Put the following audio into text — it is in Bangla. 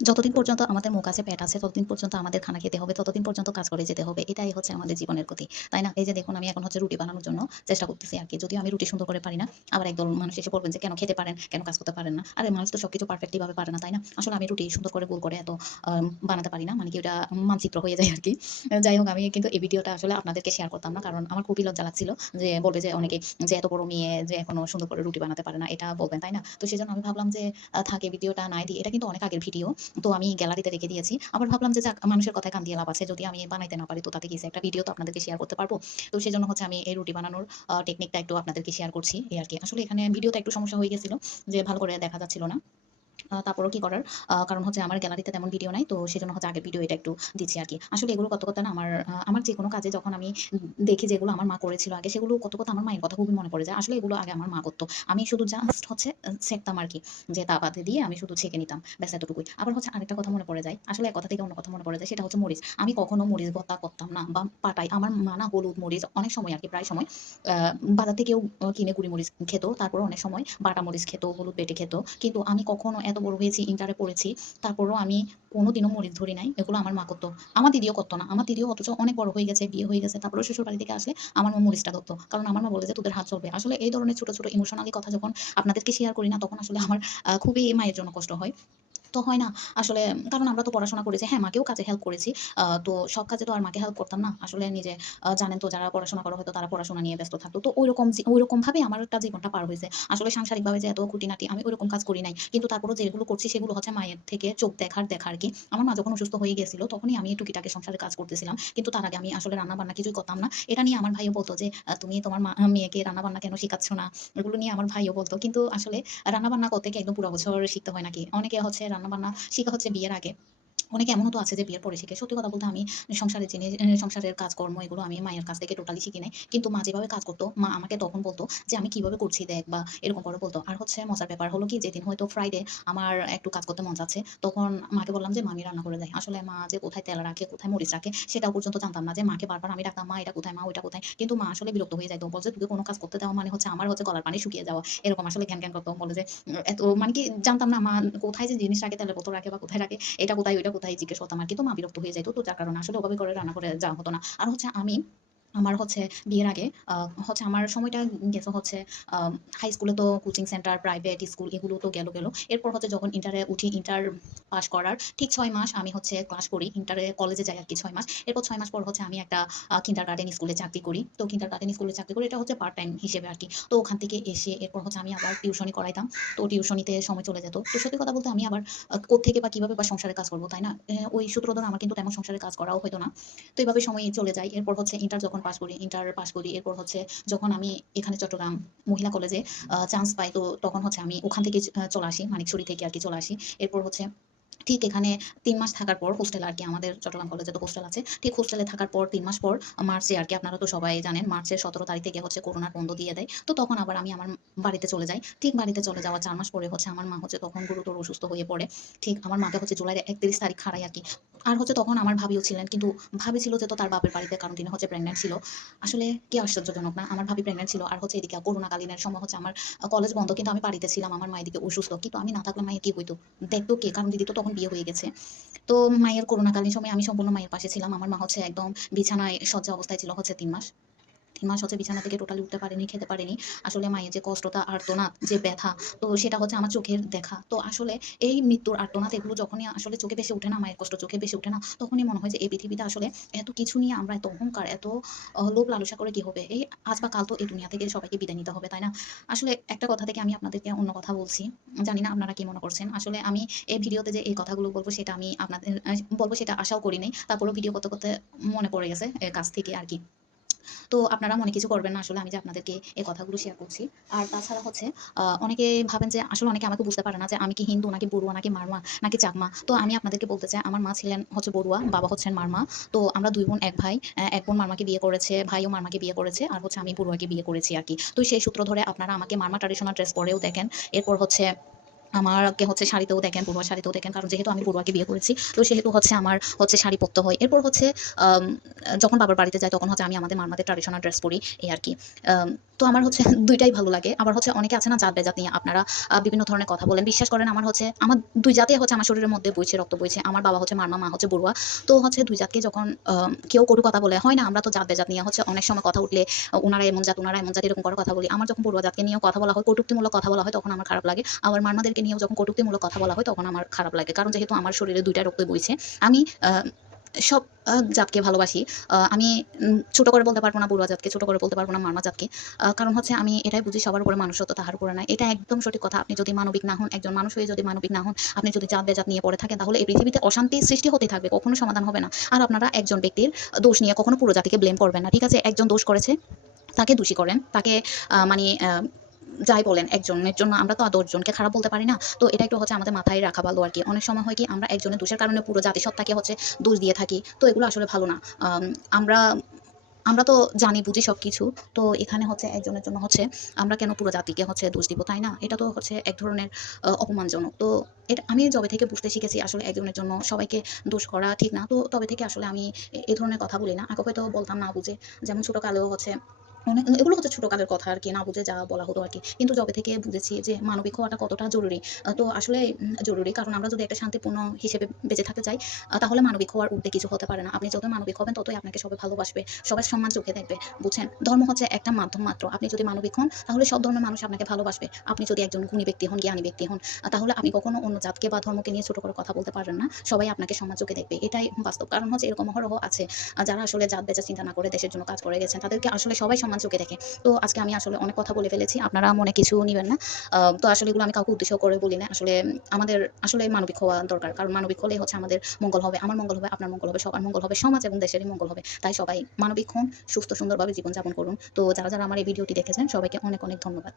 যতদিন পর্যন্ত আমাদের মুখ আছে, পেট আছে, ততদিন পর্যন্ত আমাদের খানা খেতে হবে, ততদিন পর্যন্ত কাজ করে যেতে হবে। এটাই হচ্ছে আমাদের জীবনের গতি। তাই না? এই যে দেখুন আমি এখন হচ্ছে রুটি বানানোর জন্য চেষ্টা করতেছি আরকি। যদিও আমি রুটি সুন্দর করে পারি না। আবার একদল মানুষ এসে বলবেন যে, "কেন খেতে পারেন, কেন কাজ করতে পারেন না?" আরে মানুষ তো সবকিছু পারফেক্টলি ভাবে পারে না, তাই না? আসলে আমি রুটি সুন্দর করে গোল করে এত বানাতে পারি না। মানে কি ওটা মানচিত্র হয়ে যায় আরকি। যাই হোক আমি কিন্তু এই ভিডিওটা আসলে আপনাদেরকে শেয়ার করতাম না। কারণ আমার খুবই লজ্জা লাগছিল যে বলবে যে অনেকে যে, "এত বড় মেয়ে যে এখনো সুন্দর করে রুটি বানাতে পারে না।" এটা বলবেন, তাই না? তো সেজন্য আমি ভাবলাম যে থাক এই ভিডিওটা নাই দিই। এটা কিন্তু অনেক আগের ভিডিও। তো আমি গ্যালারিতে রেখে দিয়েছি। আবার ভাবলাম যে যাক মানুষের কথায় কান দিয়ে লাভ আছে। যদি আমি বানাইতে না পারি তো তাতে কি হইছে? একটা ভিডিও তো আপনাদেরকে শেয়ার করতে পারব। তো সেজন্য হচ্ছে আমি এই রুটি বানানোর টেকনিকটা একটু আপনাদেরকে শেয়ার করছি এই আরকি। আসলে এখানে ভিডিওতে একটু সমস্যা হয়ে গেছিল যে ভালো করে দেখা যাচ্ছিল না। তারপরেও কি করার? কারণ হচ্ছে আমার গ্যালারিতে তেমন ভিডিও নাই। তো সেজন্য হচ্ছে আগের ভিডিও এটা একটু দিচ্ছি আরকি। আসলে এগুলো করতে, করতে না আমার যেকোনো কাজে যখন আমি দেখি যেগুলো আমার মা করেছিল আগে সেগুলো করতে, করতে আমার মায়ের কথা খুবই মনে পড়ে যায়। আসলে এগুলো আগে আমার মা করত। আমি শুধু জাস্ট হচ্ছে সেঁকতাম আরকি। যে তাওয়াতে দিয়ে আমি শুধু ছেঁকে নিতাম। ব্যাস এতটুকুই। আবার হচ্ছে আরেকটা কথা মনে পড়ে যায়। আসলে এক কথা থেকে অন্য কথা মনে পড়ে যায় সেটা হচ্ছে মরিচ। আমি কখনো মরিচ ভর্তা করতাম না বা পাটায় আমার মা না হলুদ মরিচ অনেক সময় আরকি প্রায় সময় আ বাজার থেকেও কিনে গুঁড়ি মরিচ খেত। তারপরেও অনেক সময় বাটা মরিচ খেত, হলুদ বেটে খেত। কিন্তু আমি কখনো এত বড় হয়েছি, ইন্টারে পড়েছি। তারপরেও আমি কোনোদিনও মরিচ ধরি নাই। এগুলো আমার মা করত। আমার দিদিও করত না। আমার দিদিও অথচ অনেক বড় হয়ে গেছে, বিয়ে হয়ে গেছে। তারপরেও শ্বশুরবাড়ি থেকে আসলে আমার মা মরিচটা ধরত। কারণ আমার মা বলে যে, "তোদের হাত চলবে।" আসলে এই ধরনের ছোট, ছোট ইমোশনালি কথা যখন আপনাদেরকে শেয়ার করি না, তখন আসলে আমার খুবই মায়ের জন্য কষ্ট হয়। তো হয় না আসলে কারণ আমরা তো পড়াশোনা করেছি। হ্যাঁ, মাকেও কাজে হেল্প করেছি। তো সব কাজে তো আর মাকে হেল্প করতাম না। আসলে নিজে জানেন তো যারা পড়াশোনা করে হয়তো তারা পড়াশোনা নিয়ে ব্যস্ত থাকতো। তো ঐরকমভাবেই আমার একটা জীবনটা পার হইছে। আসলে সাংসারিকভাবে যে এত খুঁটিনাটি আমি ওইরকম কাজ করি নাই। কিন্তু তারপরেও যেগুলো করছি সেগুলো হচ্ছে মায়ের থেকে চোখ দেখার দেখা আরকি। আমার মা যখন অসুস্থ হয়ে গেছিল তখনই আমি টুকিটাকি সংসারের কাজ করতেছিলাম। কিন্তু তার আগে আমি আসলে রান্না-বান্না কিছুই করতাম না। এটা নিয়ে আমার ভাইও বলত যে, "তুমি তোমার মেয়েকে রান্না-বান্না কেন শিখাচ্ছ না?" এগুলো নিয়ে আমার ভাইও বলত। কিন্তু আসলে রান্না-বান্না করতে কি একদম পুরা বছর শিখতে হয় নাকি? অনেকে হচ্ছে রান্না-বান্না শিখা হচ্ছে বিয়ের আগে। অনেকে এমনও তো আছে যে বিয়ের পরে শিখে। সত্যি কথা বলতে আমি সংসারের জিনিস সংসারের কাজকর্ম এগুলো আমি মায়ের কাছ থেকে টোটালি শিখি নাই। কিন্তু মা যেভাবে কাজ করত, মা আমাকে তখন বলত যে, "আমি কিভাবে করছি দেখ" বা এরকম করে বলত। আর হচ্ছে মজার ব্যাপার হলো কি যেদিন হয়তো ফ্রাইডে আমার একটু কাজ করতে মন চাচ্ছে, তখন মাকে বললাম যে, "মা আমি রান্না করে দেই।" আসলে মা যে কোথায় তেল রাখে, কোথায় মরিচ রাখে সেটাও পর্যন্ত জানতাম না। যে মাকে বারবার আমি ডাকতাম, "মা এটা কোথায়? মা ওইটা কোথায়?" কিন্তু মা আসলে বিরক্ত হয়ে যাইত। বলছে, "তোকে কোন কাজ করতে দেওয়া মানে হচ্ছে আমার হচ্ছে গলার পানি শুকিয়ে যাওয়া।" এরকম আসলে ঘ্যান, ঘ্যান করত। বলে যে, এত মানে কি জানতাম না মা কোথায় যে জিনিস রাখে, তেলের বোতল রাখে বা কোথায় রাখে এটা কোথায়, ওইটা কোথায় জিজ্ঞেস করতাম আরকি। তো মা বিরক্ত হয়ে যাইত। তো যার কারণে আসলে ওভাবে করে রান্না করে যাওয়া হতো না। আর হচ্ছে আমার হচ্ছে বিয়ের আগে হচ্ছে আমার সময়টা গেছে হচ্ছে হাই স্কুলে তো কোচিং সেন্টার, প্রাইভেট স্কুল এগুলো তো গেল। এরপর হচ্ছে যখন ইন্টারে উঠি, ইন্টার পাস করার ঠিক ৬ মাস আমি হচ্ছে ক্লাস করি। ইন্টারে কলেজে যাই আরকি ৬ মাস। এরপর ৬ মাস পর হচ্ছে আমি একটা কিন্ডারগার্টেন স্কুলে চাকরি করি। তো কিন্ডারগার্টেন স্কুলে চাকরি করি এটা হচ্ছে পার্ট টাইম হিসেবে আরকি। তো ওখান থেকে এসে এরপর হচ্ছে আমি আবার টিউশনি করাইতাম। তো টিউশনিতে সময় চলে যেত। তো সত্যি কথা বলতে আমি আবার কোত্থেকে বা কিভাবে বা সংসারের কাজ করব, তাই না? ওই সূত্র ধরে আমার কিন্তু তেমন সংসারের কাজ করাও হইতো না। তো এভাবে সময় চলে যায়। এরপর হচ্ছে ইন্টার যখন পাস করি, ইন্টার পাস করি। এরপর হচ্ছে যখন আমি এখানে চট্টগ্রাম মহিলা কলেজে চান্স পাই তো তখন হচ্ছে আমি ওখান থেকে চলে আসি। মানিকছড়ি থেকে আরকি চলে আসি। এরপর হচ্ছে ঠিক এখানে ৩ মাস থাকার পর হোস্টেলে আরকি আমাদের চট্টগ্রাম কলেজে তো হোস্টেল আছে। ঠিক হোস্টেলে থাকার পর ৩ মাস পর মার্চে আরকি আপনারা তো সবাই জানেন মার্চের ১৭ তারিখ থেকে হচ্ছে করোনার বন্ধ দিয়ে দেয়। তো তখন আবার আমি আমার বাড়িতে চলে যাই। ঠিক বাড়িতে চলে যাওয়ার ৪ মাস পরে হচ্ছে আমার মা হচ্ছে তখন গুরুতর অসুস্থ হয়ে পড়ে। ঠিক আমার মাকে হচ্ছে জুলাইয়ের ৩১ তারিখ হারাই আরকি। আর হচ্ছে তখন আমার ভাবিও ছিলেন। কিন্তু ভাবি ছিল যে তো তার বাপের বাড়িতে কারণ তিনি হচ্ছে প্রেগন্যান্ট ছিল। আসলে কি আশ্চর্যজনক না? আমার ভাবি প্রেগন্যান্ট ছিল। আর হচ্ছে এদিকে করোনাকালীনের সময় হচ্ছে আমার কলেজ বন্ধ কিন্তু আমি বাড়িতে ছিলাম। আমার মা এদিকে অসুস্থ। কিন্তু আমি না থাকলে মায়ের কি হইতো? দেখতো কে? কারণ দিদি তো তখন বিয়ে হয়ে গেছে। তো মায়ের করোনাকালীন সময়ে আমি সম্পূর্ণ মায়ের পাশে ছিলাম। আমার মা হচ্ছে একদম বিছানায় শয্যা অবস্থায় ছিল হচ্ছে ৩ মাস। ৩ মাস হচ্ছে বিছানা থেকে টোটালি উঠতে পারেনি, খেতে পারেনি। আসলে মায়ের যে কষ্টটা, আর্তনাদ, যে ব্যথা, তো সেটা হচ্ছে আমার চোখের দেখা। তো আসলে এই মৃত্যুর আর্তনাদ এগুলো যখনই আসলে চোখে ভেসে ওঠে না, মায়ের কষ্ট চোখে ভেসে ওঠে না, তখনই মনে হয় যে এই পৃথিবীতে আসলে এত কিছু নিয়ে আমরা এত অহংকার, এত লোভ লালসা করে কি হবে? এই আজ বা কাল তো এই দুনিয়া থেকে সবাইকে বিদায় নিতে হবে, তাই না? আসলে একটা কথা থেকে আমি আপনাদেরকে অন্য কথা বলছি। জানি না আপনারা কি মনে করছেন। আসলে আমি এই ভিডিওতে যে এই কথাগুলো বলব সেটা আমি আপনাদের বলব সেটা আশাও করি নাই। তারপরেও ভিডিও করতে, করতে মনে পড়ে গেছে কাছ থেকে আরকি। তো আপনারা মনে কিছু করবেন না। আসলে আমি যে আপনাদেরকে এই কথাগুলো শেয়ার করছি। আর তাছাড়া হচ্ছে অনেকে ভাবেন যে আসলে অনেকে আমাকে বুঝতে পারে না যে আমি কি হিন্দু নাকি বড়ুয়া নাকি মারমা নাকি চাকমা। তো আমি আপনাদেরকে বলতে চাই আমার মা ছিলেন হচ্ছে বড়ুয়া, বাবা হচ্ছেন মারমা। তো আমরা ২ বোন ১ ভাই। এক বোন মারমাকে বিয়ে করেছে, ভাইও মারমাকে বিয়ে করেছে। আর হচ্ছে আমি বড়ুয়াকে বিয়ে করেছি আরকি। তো সেই সূত্র ধরে আপনারা আমাকে মারমা ট্র্যাডিশনাল ড্রেস পরেও দেখেন। এরপর হচ্ছে আমাকে হচ্ছে শাড়িতেও দেখেন, পড়ুয়া শাড়িতেও দেখেন। কারণ যেহেতু আমি পড়ুয়াকে বিয়ে করেছি, তো সেহেতু হচ্ছে আমার হচ্ছে শাড়ি পরতে হয়। এরপর হচ্ছে আম যখন বাবার বাড়িতে যাই তখন হচ্ছে আমি আমাদের মারমাদের ট্র্যাডিশনাল ড্রেস পড়ি এই আরকি। আম তো আমার হচ্ছে ২ টাই ভালো লাগে। আবার হচ্ছে অনেকে আছে না জাত-বেজাত নিয়ে আপনারা বিভিন্ন ধরনের কথা বলেন। বিশ্বাস করেন আমার ২ জাতই হচ্ছে আমার শরীরের মধ্যে বইছে, রক্ত বইছে। আমার বাবা হচ্ছে মারমা, মা হচ্ছে বড়ুয়া। তো হচ্ছে ২ জাতকে যখন কেউ কটু কথা বলে, হয় না? আমরা তো জাত-বেজাত নিয়ে হচ্ছে অনেক সময় কথা উঠলে উনারা এমন জাত, উনারা এমন জাত এরকম করে কথা বলি। আমার যখন বড়ুয়া জাতকে নিয়েও কথা বলা হয়, কটুক্তিমূলক কথা বলা হয় তখন আমার খারাপ লাগে। আবার মারমাদেরকে নিয়েও যখন কটুক্তিমূলক কথা বলা হয় তখন আমার খারাপ লাগে। কারণ যেহেতু আমার শরীরে ২ টা রক্তই বইছে, আমি সব জাতকে ভালোবাসি। আমি ছোট করে বলতে পারব না বড়ুয়া জাতকে, ছোট করে বলতে পারব না মারমা জাতকে। কারণ হচ্ছে আমি এটাই বুঝি সবার উপরে মানুষত্ব তাহার উপরে নাই। এটা একদম সঠিক কথা। আপনি যদি মানবিক না হন, একজন মানুষ হয়ে যদি মানবিক না হন, আপনি যদি জাত-বেজাত নিয়ে পড়ে থাকেন তাহলে এই পৃথিবীতে অশান্তি সৃষ্টি হতেই থাকবে। কখনো সমাধান হবে না। আর আপনারা একজন ব্যক্তির দোষ নিয়ে কখনো পুরো জাতিকে ব্লেম করবেন না। ঠিক আছে? একজন দোষ করেছে, তাকে দোষী করেন। তাকে মানে যাই বলেন, একজনের জন্য আমরা তো আর ১০ জনকে খারাপ বলতে পারি না। তো এটা একটু হচ্ছে আমাদের মাথায় রাখা ভালো আরকি। অনেক সময় হয় কি আমরা একজনের দোষের কারণে পুরো জাতিসত্তাকে হচ্ছে দোষ দিয়ে থাকি। তো এগুলো আসলে ভালো না। আমরা আমরা তো জানি বুঝি সবকিছু। তো এখানে হচ্ছে একজনের জন্য হচ্ছে আমরা কেন পুরো জাতিকে হচ্ছে দোষ দিব, তাই না? এটা তো হচ্ছে এক ধরনের অপমানজনক। তো এটা আমি যবে থেকে বুঝতে শিখেছি আসলে একজনের জন্য সবাইকে দোষ করা ঠিক না। তো তবে থেকে আসলে আমি এ ধরনের কথা বলি না। আগে হয়তো বলতাম না বুঝে। যেমন ছোটকালেও হচ্ছে অনেক এগুলো হচ্ছে ছোটকালের কথা আরকি, না বুঝে যা বলা হতো আরকি। কিন্তু যবে থেকে বুঝেছি যে মানবিক হওয়াটা কতটা জরুরি। তো আসলে জরুরি, কারণ আমরা যদি একটা শান্তিপূর্ণ হিসেবে বেঁচে থাকতে চাই, তাহলে মানবিক হওয়ার ঊর্ধ্বে কিছু হতে পারে না। আপনি যত মানবিক হবেন ততই আপনাকে সবাই ভালোবাসবে। সবাই সম্মান চোখে দেখবে। বুঝছেন? ধর্ম হচ্ছে একটা মাধ্যম মাত্র। আপনি যদি মানবিক হন তাহলে সব ধর্মের মানুষ আপনাকে ভালোবাসবে। আপনি যদি একজন গুণী ব্যক্তি হন, জ্ঞানী ব্যক্তি হন, তাহলে আপনি কখনো অন্য জাতকে বা ধর্মকে নিয়ে ছোট করে কথা বলতে পারবেন না। সবাই আপনাকে সম্মান চোখে দেখবে। এটাই বাস্তব। কারণ হচ্ছে এরকম অহরহ আছে যারা আসলে জাত-বেজাত চিন্তা না করে দেশের জন্য কাজ করে গেছেন। তাদেরকে আসলে সবাই সম্মান চোখে দেখে। তো আজকে আমি আসলে অনেক কথা বলে ফেলেছি। আপনারা মনে কিছু নিবেন না। তো আসলে এগুলো আমি কাউকে উদ্দেশ্য করে বলি না। আসলে আমাদের আসলে মানবিক হওয়া দরকার। কারণ মানবিক হলেই হচ্ছে আমাদের মঙ্গল হবে। আমার মঙ্গল হবে, আপনার মঙ্গল হবে, সবার মঙ্গল হবে, সমাজ এবং দেশেরই মঙ্গল হবে। তাই সবাই মানবিক হন, সুস্থ সুন্দরভাবে জীবনযাপন করুন। তো যারা আমার এই ভিডিওটি দেখেছেন সবাইকে অনেক ধন্যবাদ।